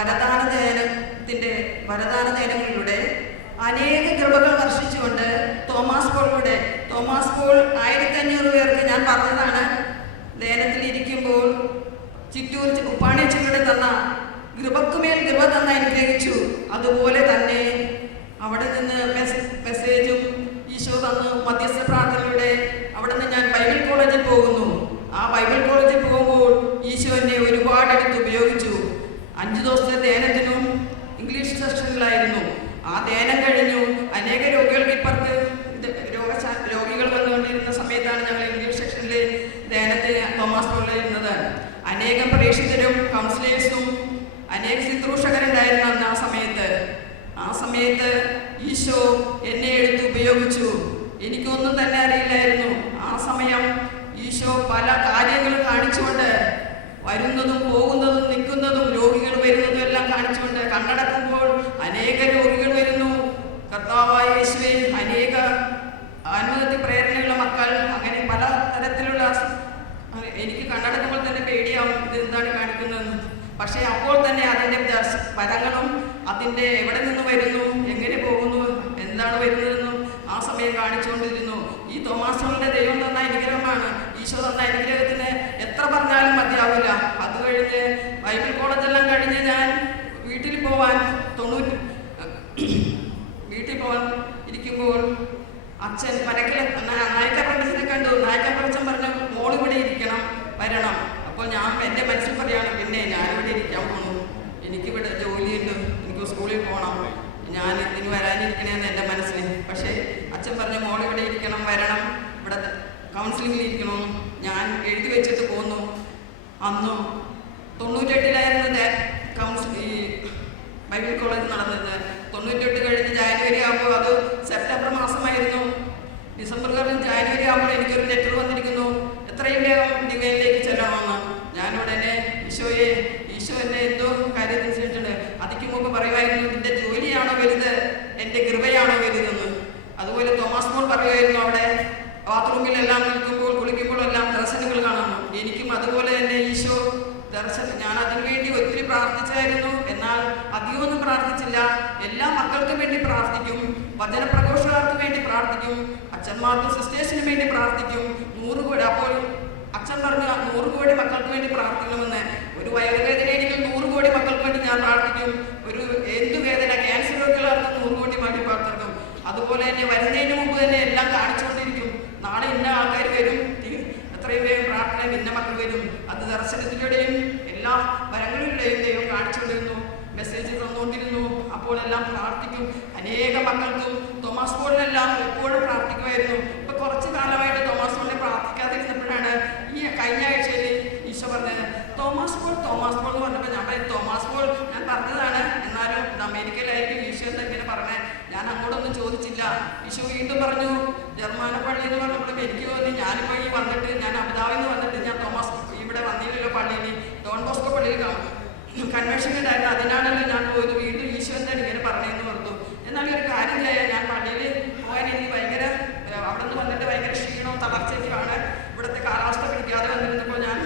വരദാന ധ്യാനങ്ങളിലൂടെ അനേക കൃപകൾ വർഷിച്ചുകൊണ്ട് Thomas Paul 1500 പേർക്ക് ഞാൻ പറഞ്ഞതാണ്. ധ്യാനത്തിലിരിക്കുമ്പോൾ ചിറ്റൂർ ഉപ്പാണിയച്ചനോട് തന്ന കൃപക്കുമേൽ കൃപ തന്ന അനുഗ്രഹിച്ചു. അതുപോലെ തന്നെ അവിടെ നിന്ന് മെസ്സേജും ഈശോ തന്നു. മധ്യസ്ഥ പ്രാർത്ഥനയുടെ അവിടെ നിന്ന് ഞാൻ ബൈബിൾ കോളേജിൽ പോകുന്നു. ആ ബൈബിൾ കോളേജിൽ പോകുമ്പോൾ ഈശോ എന്നെ ഒരുപാട് അടുത്ത് ഉപയോഗിച്ചു. 5 ദിവസത്തെ ധ്യാനത്തിനും ഇംഗ്ലീഷ് സെഷനിലായിരുന്നു. ആ ധ്യാനം കഴിഞ്ഞു. അനേക രോഗികൾക്ക് ഇപ്പുറത്ത് രോഗികൾ വന്നുകൊണ്ടിരുന്ന സമയത്താണ് ഞങ്ങൾ ഇംഗ്ലീഷ് സെക്ഷനിൽ ധ്യാനത്തിന് തോമസ് പോളിൽ ഇരുന്നത്. അനേകം പ്രേക്ഷിതരും കൗൺസിലേഴ്സും അനേക ശുശ്രൂഷകരുണ്ടായിരുന്നു ആ സമയത്ത് ഈശോ എന്നെ എടുത്ത് ഉപയോഗിച്ചു. എനിക്കൊന്നും തന്നെ അറിയില്ലായിരുന്നു. ആ സമയം ഈശോ പല കാര്യങ്ങളും കാണിച്ചുകൊണ്ട്, വരുന്നതും പോകുന്നതും നിൽക്കുന്നതും രോഗികൾ വരുന്നതും എല്ലാം കാണിച്ചുകൊണ്ട്, കണ്ണടക്കുമ്പോൾ അനേക രോഗികൾ വരുന്നു. കർത്താവായ യേശുവേ, അനേക അനുമതി പ്രേരണയുള്ള മക്കൾ, അങ്ങനെ പല തരത്തിലുള്ള, എനിക്ക് കണ്ണടക്കുമ്പോൾ തന്നെ പേടിയാവും, ഇത് എന്താണ് കാണിക്കുന്നതെന്ന്. പക്ഷേ അപ്പോൾ തന്നെ അതിൻ്റെ പരങ്ങളും അതിൻ്റെ എവിടെ നിന്ന് വരുന്നു, എങ്ങനെ പോകുന്നു, എന്താണ് വരുന്നതെന്നും ആ സമയം കാണിച്ചുകൊണ്ടിരുന്നു. ഈ തോമാസോളിൻ്റെ ദൈവം തന്ന അനുഗ്രഹമാണ്. ഈശോ തന്ന അനുഗ്രഹത്തിന് എത്ര പറഞ്ഞാലും മതിയാവില്ല. അത് കഴിഞ്ഞ് ബൈബിൾ കോളേജെല്ലാം കഴിഞ്ഞ് ഞാൻ വീട്ടിൽ പോവാൻ ഇരിക്കുമ്പോൾ അച്ഛൻ നായക്കപ്പറച്ചനെ കണ്ടു. നായക്കപ്പറച്ചൻ പറഞ്ഞു, മോൾ ഇവിടെ ഇരിക്കണം, വരണം. അപ്പോൾ ഞാൻ എൻ്റെ മനസ്സിൽ പറയാണ്, പിന്നെ ഞാനിവിടെ ഇരിക്കാൻ പോകണം, എനിക്കിവിടെ ജോലിയുണ്ട്, എനിക്ക് സ്കൂളിൽ പോകണം, ഞാൻ ഇതിന് വരാനിരിക്കണേന്ന് എൻ്റെ മനസ്സിൽ. പക്ഷേ അച്ഛൻ പറഞ്ഞു, മോൾ ഇവിടെ ഇരിക്കണം, വരണം, ഇവിടെ കൗൺസിലിങ്ങിൽ ഇരിക്കണം. ഞാൻ എഴുതി വെച്ചിട്ട് പോന്നു. അന്ന് 98-ലായിരുന്നു ഈ ബൈബിൾ കോളേജ് നടന്നത്. 98 കഴിഞ്ഞ് ജാനുവരി ആകുമ്പോൾ, അത് സെപ്റ്റംബർ മാസമായിരുന്നു. ഡിസംബർ കഴിഞ്ഞ് ജാനുവരി ആകുമ്പോൾ എനിക്കൊരു ലെറ്റർ വന്നിരിക്കുന്നു, എത്രയും വേഗം ഡിവൈനിലേക്ക് ചെല്ലണമെന്ന്. ഞാനുടനെ ഈശോ എന്നെ എന്തോ കാര്യത്തിൽ ചെയ്തിട്ടുണ്ട്. അതിക്ക് മുമ്പ് പറയുമായിരുന്നു, നിന്റെ ജോലിയാണോ വലുത്, എൻ്റെ കൃപയാണോ വലുതെന്ന്. അതുപോലെ തോമസ് പോൾ പറയുമായിരുന്നു, അവിടെ ബാത്റൂമിലെല്ലാം നിൽക്കുമ്പോൾ കുളിക്കുമ്പോഴെല്ലാം ദർശനങ്ങൾ കാണുന്നു. എനിക്കും അതുപോലെ തന്നെ ഈശോ ദർശനം, ഞാൻ അതിനുവേണ്ടി ഒത്തിരി പ്രാർത്ഥിച്ചായിരുന്നു. എന്നാൽ അധികമൊന്നും പ്രാർത്ഥിച്ചില്ല. എല്ലാ മക്കൾക്കും വേണ്ടി പ്രാർത്ഥിക്കും, വചനപ്രഘോഷകർക്ക് വേണ്ടി പ്രാർത്ഥിക്കും, അച്ഛന്മാർക്കും സിസ്റ്റേഴ്സിനും വേണ്ടി പ്രാർത്ഥിക്കും. 100 കോടി, അപ്പോൾ അച്ഛൻ പറഞ്ഞു 100 കോടി മക്കൾക്ക് വേണ്ടി പ്രാർത്ഥിക്കണമെന്ന്. ഒരു വയറുവേദനയെങ്കിൽ 100 കോടി മക്കൾക്ക് വേണ്ടി ഞാൻ പ്രാർത്ഥിക്കും. ഒരു എന്തു വേദന, ക്യാൻസർ രോഗികൾക്ക് 100 കോടി വേണ്ടി പ്രാർത്ഥിക്കും. അതുപോലെ തന്നെ വരുന്നതിന് മുമ്പ് തന്നെ എല്ലാം കാണിച്ചുകൊണ്ടിരിക്കും. നാളെ ഇന്ന ആൾക്കാർ വരും, എത്രയും വേഗം പ്രാർത്ഥന, ഇന്ന മക്കൾ വരും. അത് ദർശനത്തിലൂടെയും എല്ലാ വരങ്ങളിലൂടെയും ദൈവം കാണിച്ചുകൊണ്ടിരുന്നു, മെസ്സേജ് തന്നുകൊണ്ടിരുന്നു. അപ്പോൾ എല്ലാം പ്രാർത്ഥിക്കും. അനേക മക്കൾക്കും തോമസ് പോളിനെല്ലാം എപ്പോഴും പ്രാർത്ഥിക്കുമായിരുന്നു. ഇപ്പൊ കുറച്ച് കാലമായിട്ട് തോമസ് പോളിനെ പ്രാർത്ഥിക്കാതിരുന്നപ്പോഴാണ് ഈ കഴിഞ്ഞ ആഴ്ചയിൽ ഈശോ പറഞ്ഞത്, തോമസ് പോൾ എന്ന് പറഞ്ഞപ്പോൾ ഞാൻ പറയും, തോമസ് പോൾ ഞാൻ പറഞ്ഞതാണ്, എന്നാലും അമേരിക്കയിലായിരിക്കും ഈശോ എന്താ ഇങ്ങനെ പറഞ്ഞത്. ഞാൻ അങ്ങോട്ടൊന്നും ചോദിച്ചില്ല. ഈശോ വീണ്ടും പറഞ്ഞു, ജർമ്മാന പള്ളി എന്ന് പറഞ്ഞപ്പോൾ എനിക്ക് തോന്നി, ഞാനിപ്പോൾ ഈ വന്നിട്ട്, ഞാൻ അബുദാബിയിൽ നിന്ന് വന്നിട്ട് ഞാൻ തോമസ് ഇവിടെ വന്നില്ലല്ലോ പള്ളിയിൽ, ഡോൺ ബോസ്കോ പള്ളിയിൽ കൺവെൻഷൻ ഉണ്ടായിരുന്നു, അതിനാണല്ലോ ഞാൻ പോയത്. വീണ്ടും ഈശോ എന്താണ് ഇങ്ങനെ പറഞ്ഞതെന്ന് പറഞ്ഞു. എന്നാലും ഒരു കാര്യം ചെയ്യാൻ, ഞാൻ പള്ളിയിൽ പോകാൻ എനിക്ക് ഭയങ്കര, അവിടെ നിന്ന് വന്നിട്ട് ഭയങ്കര ക്ഷീണവും തളർച്ചയൊക്കെയാണ്. ഇവിടുത്തെ കാലാവസ്ഥ പിടിക്കാതെ വന്നിരുന്നപ്പോൾ ഞാൻ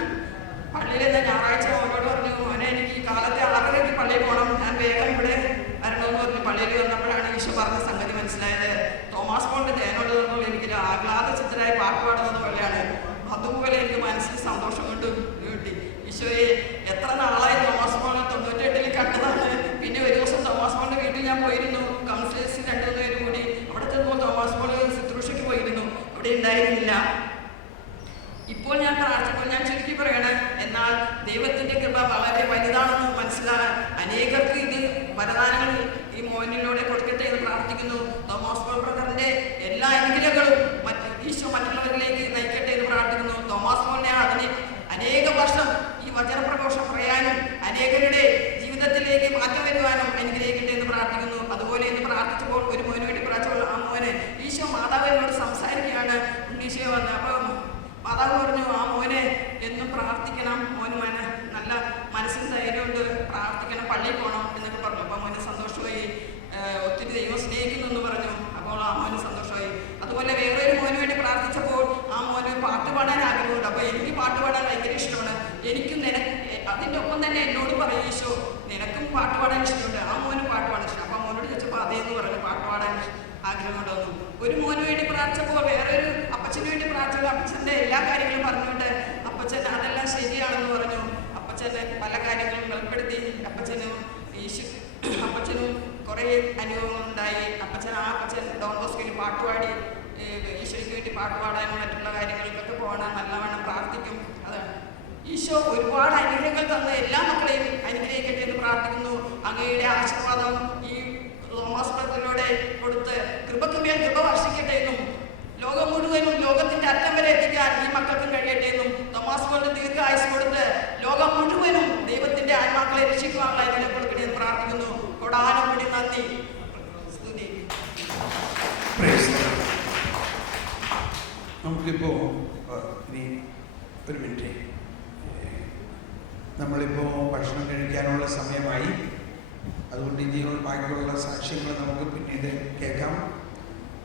പള്ളിയിൽ ഞായറാഴ്ച അവനോട് പറഞ്ഞു, മോനെ എനിക്ക് ഈ കാലത്തെ 6:30 പള്ളിയിൽ പോകണം, ഞാൻ വേഗം ഇവിടെ വരണമെന്ന് പറഞ്ഞു. പള്ളിയിൽ വന്നപ്പോഴാണ് ഈശോ പറഞ്ഞ സംഗതി മനസ്സിലായത്. തോമസ് പോളിന്റെ ധ്യാനോട് പറഞ്ഞപ്പോൾ എനിക്കൊരു ആഹ്ലാദ ചിത്രമായി പാട്ട് പാടുന്നത് പോലെയാണ്. അതുപോലെ എനിക്ക് മനസ്സിൽ സന്തോഷം കൊണ്ട് കിട്ടി. ഈശോയെ, എത്ര നാളായി തോമസ് പോളിനെ 98-ൽ കണ്ടതാണ്. പിന്നെ ഒരു ദിവസം തോമസ് പോളിന്റെ വീട്ടിൽ ഞാൻ പോയിരുന്നു, കൗൺസിലേഴ്സ് 2-3 പേരും കൂടി. അവിടെ ചെന്നപ്പോൾ തോമസ് പോൾ ശുശ്രൂഷയ്ക്ക് പോയിരുന്നു, അവിടെ ഉണ്ടായിരുന്നില്ല. ഇപ്പോൾ ഞാൻ പ്രാർത്ഥിക്കുമ്പോൾ ഞാൻ ചുരുക്കി പറയണേ, എന്നാൽ ദൈവത്തിന്റെ കൃപ വളരെ വലുതാണെന്ന് മനസ്സിലാകാൻ അനേകർക്ക് ഇത് വരദാനങ്ങൾ ഈ മോനിലൂടെ കൊടുക്കട്ടെ എന്ന് പ്രാർത്ഥിക്കുന്നു. തോമസ് പോൾ ബ്രദറിന്റെ എല്ലാ അനുഗ്രഹങ്ങളും ഈശോ മറ്റുള്ളവരിലേക്ക് നയിക്കട്ടെ എന്ന് പ്രാർത്ഥിക്കുന്നു. തോമസ് പോളിനെ അതിന് അനേക വർഷം ഈ വചനപ്രഘോഷം പറയാനും അനേകരുടെ ജീവിതത്തിലേക്ക് മാറ്റം വരുവാനും അനുഗ്രഹിക്കട്ടെ എന്ന് പ്രാർത്ഥിക്കുന്നു. അതുപോലെ എന്ന് പ്രാർത്ഥിച്ചപ്പോൾ ഒരു മോന് വേണ്ടി പ്രാർത്ഥിച്ചപ്പോൾ ആ മോന് ഈശോ മാതാവിനോട് സംസാരിക്കുകയാണ്. ഉണ്ണീശോ വന്ന് അപ്പോൾ മാതാവ് പറഞ്ഞു, ആ മോനെ എന്നും പ്രാർത്ഥിക്കണം, മോന് നല്ല മനസ്സിന് ധൈര്യമുണ്ട്, പ്രാർത്ഥിക്കണം, പള്ളിയിൽ പോകണം എന്നൊക്കെ പറഞ്ഞു. അപ്പോൾ മോന് സന്തോഷമായി, ഒത്തിരി ദൈവം സ്നേഹിക്കുന്നു എന്ന് പറഞ്ഞു. അപ്പോൾ ആ മോന് സന്തോഷമായി. അതുപോലെ വേറൊരു മോന് വേണ്ടി പ്രാർത്ഥിച്ചപ്പോൾ ആ മോന് പാട്ട് പാടാൻ ആഗ്രഹമുണ്ട്. അപ്പോൾ എനിക്ക് പാട്ട് പാടാൻ ഭയങ്കര ഇഷ്ടമാണ്. എനിക്കും അതിൻ്റെ ഒപ്പം തന്നെ എന്നോട് പറയും ഈശോ, നിനക്കും പാട്ട് പാടാൻ ഇഷ്ടമുണ്ട്, ആ മോനും പാട്ട് പാടാൻ ഇഷ്ടം. അപ്പം മോനോട് ചോദിച്ചപ്പോൾ അതേന്ന് പറഞ്ഞു, പാട്ട് പാടാൻ ആഗ്രഹം കൊണ്ടുവന്നു. ഒരു മോന് വേണ്ടി പ്രാർത്ഥിച്ചപ്പോൾ വേറൊരു അപ്പച്ചന് വേണ്ടി പ്രാർത്ഥിച്ചപ്പോൾ അപ്പച്ചൻ്റെ എല്ലാ കാര്യങ്ങളും പറഞ്ഞുകൊണ്ട് അപ്പച്ചൻ അതെല്ലാം ശരിയാണെന്ന് പറഞ്ഞു. അപ്പച്ചന് പല കാര്യങ്ങളും വെളിപ്പെടുത്തി. അപ്പച്ചനും കുറേ അനുഭവങ്ങളുണ്ടായി. അപ്പച്ചൻ ഡോൺ ബോസ്കോയിൽ പാട്ടുപാടി ഈശോയ്ക്ക് വേണ്ടി പാട്ട് പാടാനും മറ്റുള്ള കാര്യങ്ങൾക്കൊക്കെ പോകണം, നല്ലവണ്ണം പ്രാർത്ഥിക്കും. അതാണ് ഈശോ ഒരുപാട് അനുഗ്രഹങ്ങൾ തന്ന് എല്ലാ മക്കളെയും അനുഗ്രഹിക്കട്ടെ എന്ന് പ്രാർത്ഥിക്കുന്നു. അങ്ങയുടെ ആശീർവാദം ഈ തോമസ് ബ്രദറിലൂടെ കൊടുത്ത് കൃപയ്ക്ക് മേൽ കൃപ വർഷിക്കട്ടെ എന്നും ലോകം മുഴുവനും ലോകത്തിന്റെ അറ്റം വരെ എത്തിക്കാൻ ഈ മക്കൾക്കും കഴിയട്ടെ എന്നും തോമസ് ബ്രദർ ദീർഘായുസ് കൊടുത്ത് ലോകം മുഴുവനും ദൈവത്തിന്റെ ആത്മാക്കളെ രക്ഷിക്കുവാനുള്ള അനുഗ്രഹം കൊടുക്കട്ടെ എന്ന് പ്രാർത്ഥിക്കുന്നു. കൊടാനുകൂടി നന്ദി. നമുക്കിപ്പോൾ ഇനി ഒരു മിനിറ്റ്, നമ്മളിപ്പോൾ ഭക്ഷണം കഴിക്കാനുള്ള സമയമായി. അതുകൊണ്ട് ഇനിയുള്ള ബാക്കിയുള്ള സാക്ഷ്യങ്ങൾ നമുക്ക് പിന്നീട് കേൾക്കാം.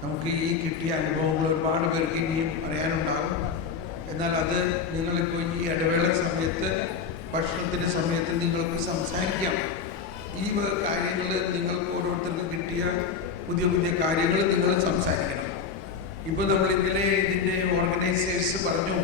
നമുക്ക് ഈ കിട്ടിയ അനുഭവങ്ങൾ ഒരുപാട് പേർക്ക് ഇനിയും പറയാനുണ്ടാകും. എന്നാൽ അത് നിങ്ങളിപ്പോൾ ഈ ഇടവേള സമയത്ത് ഭക്ഷണത്തിൻ്റെ സമയത്ത് നിങ്ങൾക്ക് സംസാരിക്കാം. ഈ കാര്യങ്ങൾ നിങ്ങൾക്ക് ഓരോരുത്തർക്കും കിട്ടിയ പുതിയ പുതിയ കാര്യങ്ങൾ നിങ്ങൾ സംസാരിക്കണം. ഇപ്പോൾ നമ്മൾ ഇന്നലെ ഇതിൻ്റെ ഓർഗനൈസേഴ്സ് പറഞ്ഞു